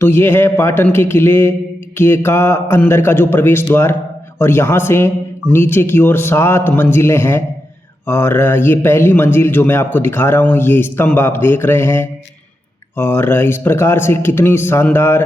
तो ये है पाटन के किले के का अंदर का जो प्रवेश द्वार। और यहाँ से नीचे की ओर 7 मंजिलें हैं। और ये पहली मंजिल जो मैं आपको दिखा रहा हूँ, ये स्तंभ आप देख रहे हैं। और इस प्रकार से कितनी शानदार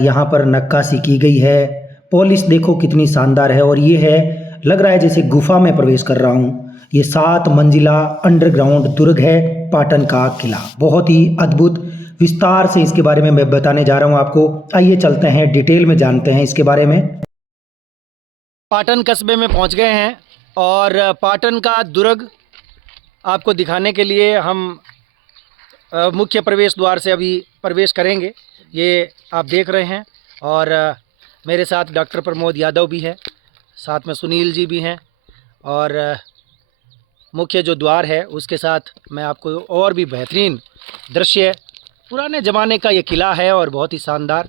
यहाँ पर नक्काशी की गई है। पॉलिश देखो कितनी शानदार है। और ये है, लग रहा है जैसे गुफा में प्रवेश कर रहा हूँ। ये 7 मंजिला अंडरग्राउंड दुर्ग है पाटन का किला। बहुत ही अद्भुत विस्तार से इसके बारे में मैं बताने जा रहा हूँ आपको। आइए चलते हैं, डिटेल में जानते हैं इसके बारे में। पाटन कस्बे में पहुंच गए हैं और पाटन का दुर्ग आपको दिखाने के लिए हम मुख्य प्रवेश द्वार से अभी प्रवेश करेंगे। ये आप देख रहे हैं। और मेरे साथ डॉक्टर प्रमोद यादव भी है, साथ में सुनील जी भी हैं। और मुख्य जो द्वार है उसके साथ मैं आपको और भी बेहतरीन दृश्य, पुराने ज़माने का ये किला है और बहुत ही शानदार,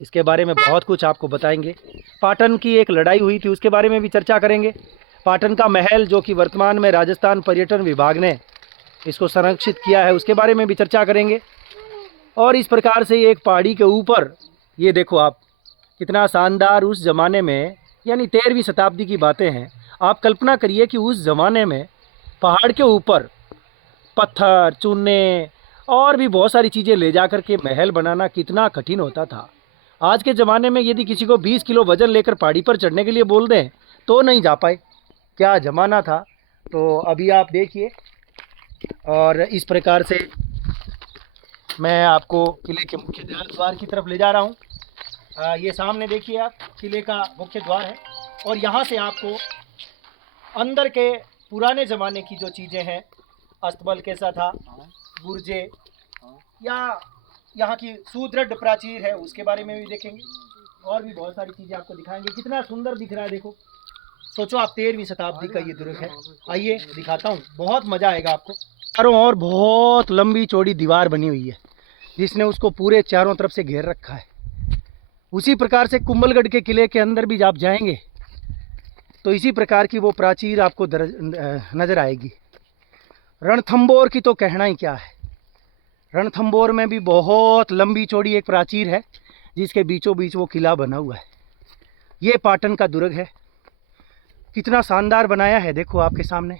इसके बारे में बहुत कुछ आपको बताएंगे। पाटन की एक लड़ाई हुई थी उसके बारे में भी चर्चा करेंगे। पाटन का महल जो कि वर्तमान में राजस्थान पर्यटन विभाग ने इसको संरक्षित किया है, उसके बारे में भी चर्चा करेंगे। और इस प्रकार से एक पहाड़ी के ऊपर, ये देखो आप, कितना शानदार उस ज़माने में, यानी 13वीं शताब्दी की बातें हैं। आप कल्पना करिए कि उस ज़माने में पहाड़ के ऊपर पत्थर, चूने और भी बहुत सारी चीज़ें ले जा कर के महल बनाना कितना कठिन होता था। आज के ज़माने में यदि किसी को 20 किलो वज़न लेकर पहाड़ी पर चढ़ने के लिए बोल दें तो नहीं जा पाए। क्या ज़माना था। तो अभी आप देखिए, और इस प्रकार से मैं आपको किले के मुख्य द्वार की तरफ ले जा रहा हूँ। ये सामने देखिए आप, किले का मुख्य द्वार है। और यहाँ से आपको अंदर के पुराने ज़माने की जो चीज़ें हैं, अस्तबल कैसा था, बुर्जे, या यहाँ की सुदृढ़ प्राचीर है, उसके बारे में भी देखेंगे। और भी बहुत सारी चीज़ें आपको दिखाएंगे। कितना सुंदर दिख रहा है, देखो। सोचो आप, 13वीं शताब्दी का ये दुर्ग है। आइए दिखाता हूँ, बहुत मज़ा आएगा आपको। चारों ओर बहुत लंबी चौड़ी दीवार बनी हुई है जिसने उसको पूरे चारों तरफ से घेर रखा है। उसी प्रकार से कुंभलगढ़ के किले के अंदर भी आप जाएंगे तो इसी प्रकार की वो प्राचीर आपको नज़र आएगी। रणथंबोर की तो कहना ही क्या है। रणथंबोर में भी बहुत लंबी चौड़ी एक प्राचीर है जिसके बीचों बीच वो किला बना हुआ है। ये पाटन का दुर्ग है। कितना शानदार बनाया है, देखो आपके सामने।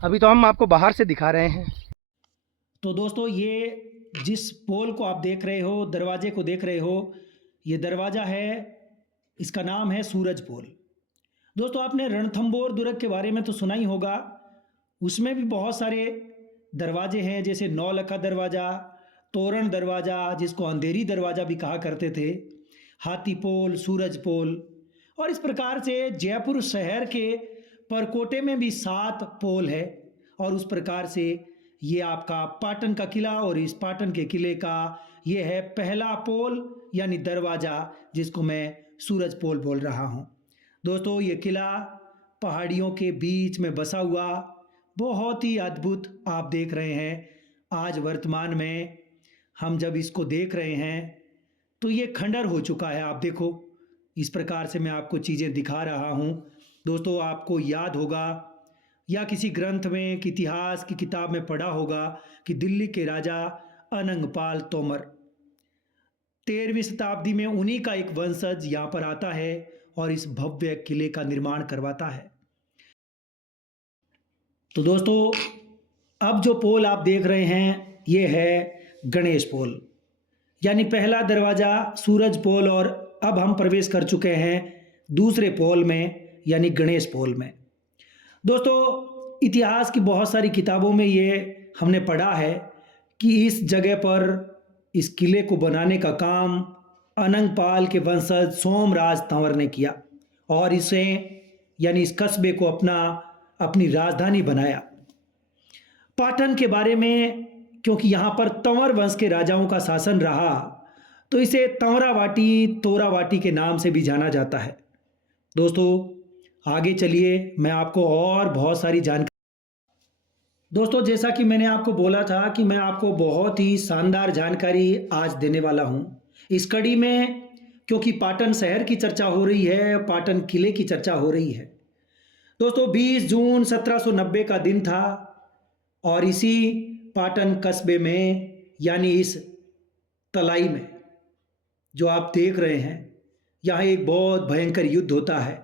अभी तो हम आपको बाहर से दिखा रहे हैं। तो दोस्तों, ये जिस पोल को आप देख रहे हो, दरवाजे को देख रहे हो, ये दरवाज़ा है, इसका नाम है सूरज पोल। दोस्तों, आपने रणथंबोर दुर्ग के बारे में तो सुना ही होगा। उसमें भी बहुत सारे दरवाजे हैं, जैसे नौलखा दरवाज़ा, तोरण दरवाज़ा, जिसको अंधेरी दरवाज़ा भी कहा करते थे, हाथी पोल, सूरज पोल। और इस प्रकार से जयपुर शहर के परकोटे में भी 7 पोल है। और उस प्रकार से ये आपका पाटन का किला, और इस पाटन के किले का ये है पहला पोल यानी दरवाज़ा, जिसको मैं सूरज पोल बोल रहा हूँ। दोस्तों, ये किला पहाड़ियों के बीच में बसा हुआ बहुत ही अद्भुत आप देख रहे हैं। आज वर्तमान में हम जब इसको देख रहे हैं तो ये खंडर हो चुका है। आप देखो, इस प्रकार से मैं आपको चीज़ें दिखा रहा हूँ। दोस्तों, आपको याद होगा या किसी ग्रंथ में, कि इतिहास की किताब में पढ़ा होगा कि दिल्ली के राजा अनंगपाल तोमर 13वीं शताब्दी में उन्हीं का एक वंशज यहाँ पर आता है और इस भव्य किले का निर्माण करवाता है। तो दोस्तों, अब जो पोल आप देख रहे हैं ये है गणेश पोल, यानी पहला दरवाज़ा सूरज पोल। और अब हम प्रवेश कर चुके हैं दूसरे पोल में, यानी गणेश पोल में। दोस्तों, इतिहास की बहुत सारी किताबों में ये हमने पढ़ा है कि इस जगह पर इस किले को बनाने का काम अनंगपाल के वंशज सोमराज तंवर ने किया और इसे, यानी इस कस्बे को अपनी राजधानी बनाया। पाटन के बारे में, क्योंकि यहाँ पर तंवर वंश के राजाओं का शासन रहा, तो इसे तंवरावाटी, तोरावाटी के नाम से भी जाना जाता है। दोस्तों, आगे चलिए, मैं आपको और बहुत सारी जानकारी। दोस्तों, जैसा कि मैंने आपको बोला था कि मैं आपको बहुत ही शानदार जानकारी आज देने वाला हूँ इस कड़ी में, क्योंकि पाटन शहर की चर्चा हो रही है, पाटन किले की चर्चा हो रही है। दोस्तों, 20 जून 1790 का दिन था और इसी पाटन कस्बे में, यानी इस तलाई में जो आप देख रहे हैं, यहाँ एक बहुत भयंकर युद्ध होता है।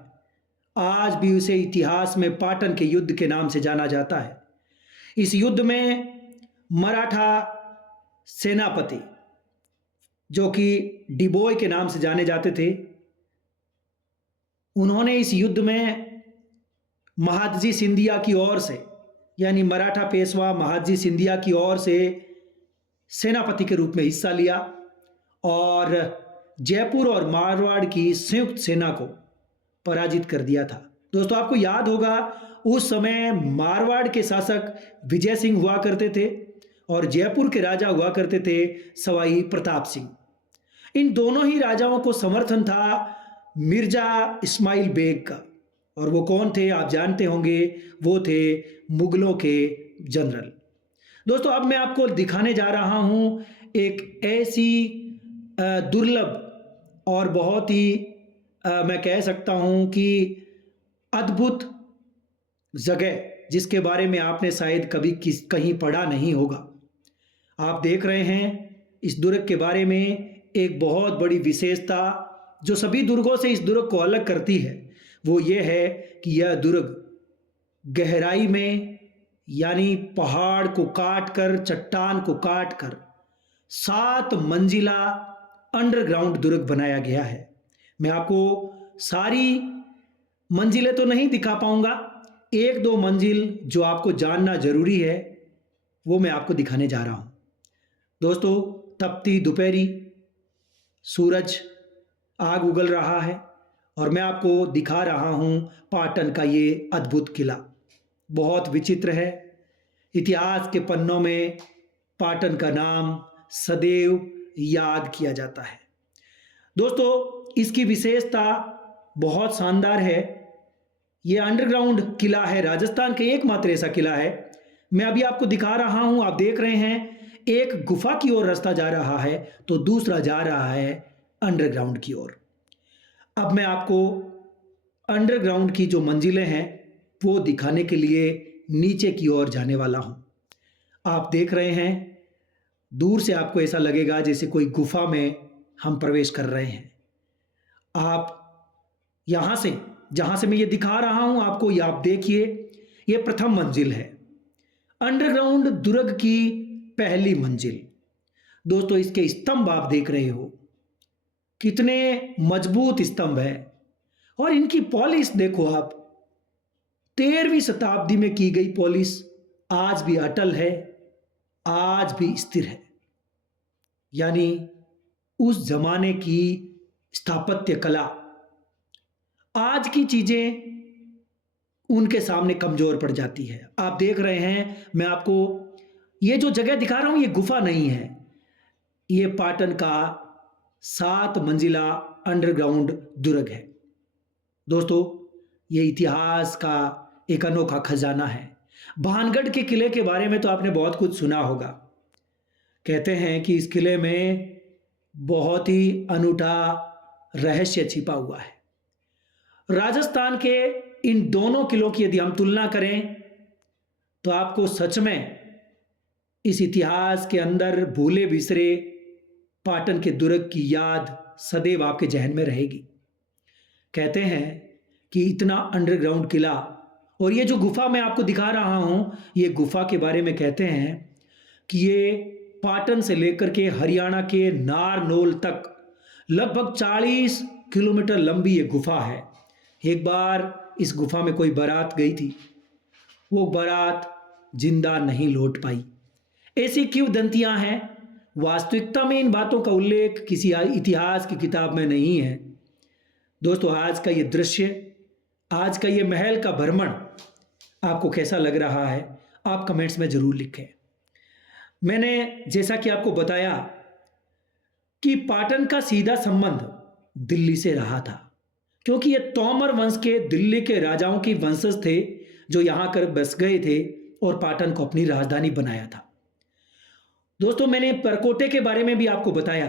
आज भी उसे इतिहास में पाटन के युद्ध के नाम से जाना जाता है। इस युद्ध में मराठा सेनापति जो कि डिबोय के नाम से जाने जाते थे, उन्होंने इस युद्ध में महादजी सिंधिया की ओर से, यानी मराठा पेशवा महादजी सिंधिया की ओर से सेनापति के रूप में हिस्सा लिया और जयपुर और मारवाड़ की संयुक्त सेना को पराजित कर दिया था। दोस्तों, आपको याद होगा उस समय मारवाड़ के शासक विजय सिंह हुआ करते थे और जयपुर के राजा हुआ करते थे सवाई प्रताप सिंह। इन दोनों ही राजाओं को समर्थन था मिर्जा इस्माइल बेग का, और वो कौन थे आप जानते होंगे, वो थे मुगलों के जनरल। दोस्तों, अब मैं आपको दिखाने जा रहा हूँ एक ऐसी दुर्लभ और बहुत ही मैं कह सकता हूँ कि अद्भुत जगह, जिसके बारे में आपने शायद कभी कहीं पढ़ा नहीं होगा। आप देख रहे हैं इस दुर्ग के बारे में एक बहुत बड़ी विशेषता जो सभी दुर्गों से इस दुर्ग को अलग करती है, वो ये है कि यह दुर्ग गहराई में, यानी पहाड़ को काट कर, चट्टान को काट कर 7 मंजिला अंडरग्राउंड दुर्ग बनाया गया है। मैं आपको सारी मंजिलें तो नहीं दिखा पाऊंगा, 1-2 मंजिल जो आपको जानना जरूरी है वो मैं आपको दिखाने जा रहा हूं। दोस्तों, तपती दोपहरी, सूरज आग उगल रहा है और मैं आपको दिखा रहा हूं पाटन का ये अद्भुत किला। बहुत विचित्र है। इतिहास के पन्नों में पाटन का नाम सदैव याद किया जाता है। दोस्तों, इसकी विशेषता बहुत शानदार है। यह अंडरग्राउंड किला है, राजस्थान का एकमात्र ऐसा किला है। मैं अभी आपको दिखा रहा हूं, आप देख रहे हैं एक गुफा की ओर रास्ता जा रहा है तो दूसरा जा रहा है अंडरग्राउंड की ओर। अब मैं आपको अंडरग्राउंड की जो मंजिलें हैं वो दिखाने के लिए नीचे की ओर जाने वाला हूं। आप देख रहे हैं, दूर से आपको ऐसा लगेगा जैसे कोई गुफा में हम प्रवेश कर रहे हैं। आप यहां से, जहां से मैं ये दिखा रहा हूं आपको, ये आप देखिए, ये प्रथम मंजिल है, अंडरग्राउंड दुर्ग की पहली मंजिल। दोस्तों, इसके स्तंभ आप देख रहे हो, कितने मजबूत स्तंभ है और इनकी पॉलिश देखो आप, 13वीं शताब्दी में की गई पॉलिश आज भी अटल है, आज भी स्थिर है। यानी उस जमाने की स्थापत्य कला, आज की चीजें उनके सामने कमजोर पड़ जाती है। आप देख रहे हैं, मैं आपको ये जो जगह दिखा रहा हूं, ये गुफा नहीं है, ये पाटन का 7 मंजिला अंडरग्राउंड दुर्ग है। दोस्तों, ये इतिहास का एक अनोखा खजाना है। भानगढ़ के किले के बारे में तो आपने बहुत कुछ सुना होगा। कहते हैं कि इस किले में बहुत ही अनूठा रहस्य छिपा हुआ है। राजस्थान के इन दोनों किलों की यदि हम तुलना करें तो आपको सच में इस इतिहास के अंदर भूले बिसरे पाटन के दुर्ग की याद सदैव आपके जहन में रहेगी। कहते हैं कि इतना अंडरग्राउंड किला, और ये जो गुफा मैं आपको दिखा रहा हूं, ये गुफा के बारे में कहते हैं कि ये पाटन से लेकर के हरियाणा के नारनौल तक लगभग 40 किलोमीटर लंबी ये गुफा है। एक बार इस गुफा में कोई बारात गई थी, वो बारात जिंदा नहीं लौट पाई। ऐसी किंवदंतियां हैं। वास्तविकता में इन बातों का उल्लेख किसी इतिहास की किताब में नहीं है। दोस्तों, आज का ये दृश्य, आज का ये महल का भ्रमण आपको कैसा लग रहा है, आप कमेंट्स में जरूर लिखें। मैंने जैसा कि आपको बताया कि पाटन का सीधा संबंध दिल्ली से रहा था, क्योंकि ये तोमर वंश के दिल्ली के राजाओं की वंशज थे जो यहां कर बस गए थे और पाटन को अपनी राजधानी बनाया था। दोस्तों, मैंने परकोटे के बारे में भी आपको बताया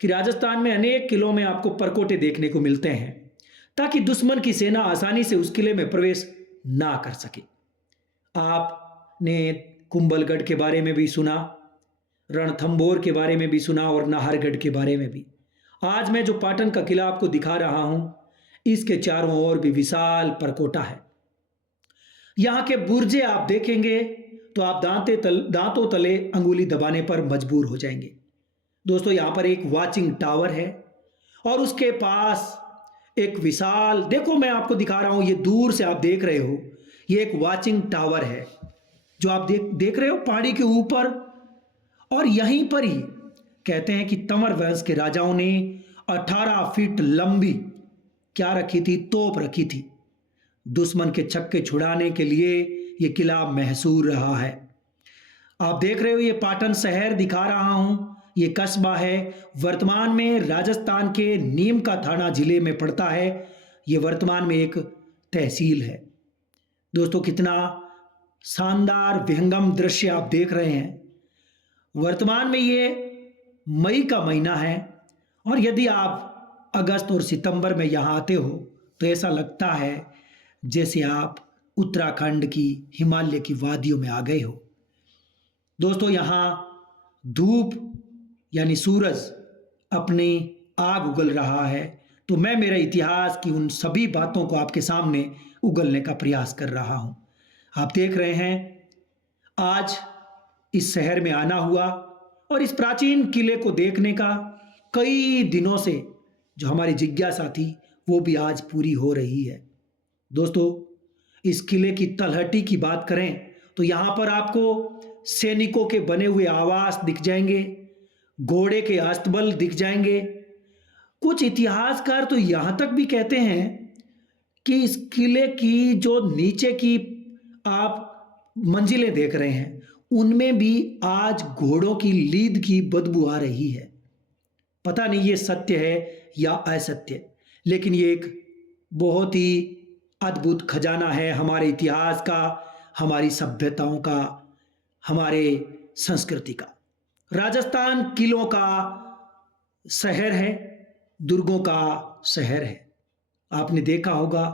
कि राजस्थान में अनेक किलों में आपको परकोटे देखने को मिलते हैं ताकि दुश्मन की सेना आसानी से उस किले में प्रवेश ना कर सके। आपने कुंभलगढ़ के बारे में भी सुना, रणथंभौर के बारे में भी सुना और नाहरगढ़ के बारे में भी। आज मैं जो पाटन का किला आपको दिखा रहा हूं, इसके चारों ओर भी विशाल परकोटा है। यहाँ के बुर्जे आप देखेंगे तो आप दांतों तले अंगुली दबाने पर मजबूर हो जाएंगे। दोस्तों, यहाँ पर एक वॉचिंग टावर है और उसके पास एक विशाल, देखो मैं आपको दिखा रहा हूं, ये दूर से आप देख रहे हो, ये एक वॉचिंग टावर है जो आप देख रहे हो पहाड़ी के ऊपर। और यहीं पर ही कहते हैं कि तंवर वंश के राजाओं ने 18 फीट लंबी क्या रखी थी, तोप रखी थी। दुश्मन के छक्के छुड़ाने के लिए यह किला महसूर रहा है। आप देख रहे हो, ये पाटन शहर दिखा रहा हूं, ये कस्बा है, वर्तमान में राजस्थान के नीम का थाना जिले में पड़ता है। ये वर्तमान में एक तहसील है। दोस्तों, कितना शानदार विहंगम दृश्य आप देख रहे हैं। वर्तमान में ये मई का महीना है और यदि आप अगस्त और सितंबर में यहाँ आते हो तो ऐसा लगता है जैसे आप उत्तराखंड की हिमालय की वादियों में आ गए हो। दोस्तों, यहाँ धूप यानी सूरज अपनी आग उगल रहा है, तो मैं मेरे इतिहास की उन सभी बातों को आपके सामने उगलने का प्रयास कर रहा हूँ। आप देख रहे हैं, आज इस शहर में आना हुआ और इस प्राचीन किले को देखने का कई दिनों से जो हमारी जिज्ञासा थी वो भी आज पूरी हो रही है। दोस्तों, इस किले की तलहटी की बात करें तो यहाँ पर आपको सैनिकों के बने हुए आवास दिख जाएंगे, घोड़े के अस्तबल दिख जाएंगे। कुछ इतिहासकार तो यहाँ तक भी कहते हैं कि इस किले की जो नीचे की आप मंजिलें देख रहे हैं उनमें भी आज घोड़ों की लीद की बदबू आ रही है। पता नहीं ये सत्य है या असत्य, लेकिन ये एक बहुत ही अद्भुत खजाना है हमारे इतिहास का, हमारी सभ्यताओं का, हमारे संस्कृति का। राजस्थान किलों का शहर है, दुर्गों का शहर है। आपने देखा होगा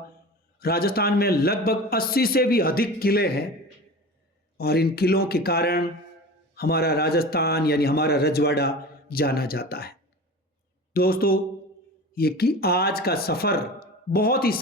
राजस्थान में लगभग 80 से भी अधिक किले हैं और इन किलों के कारण हमारा राजस्थान यानी हमारा रजवाड़ा जाना जाता है। दोस्तों, ये कि आज का सफ़र बहुत ही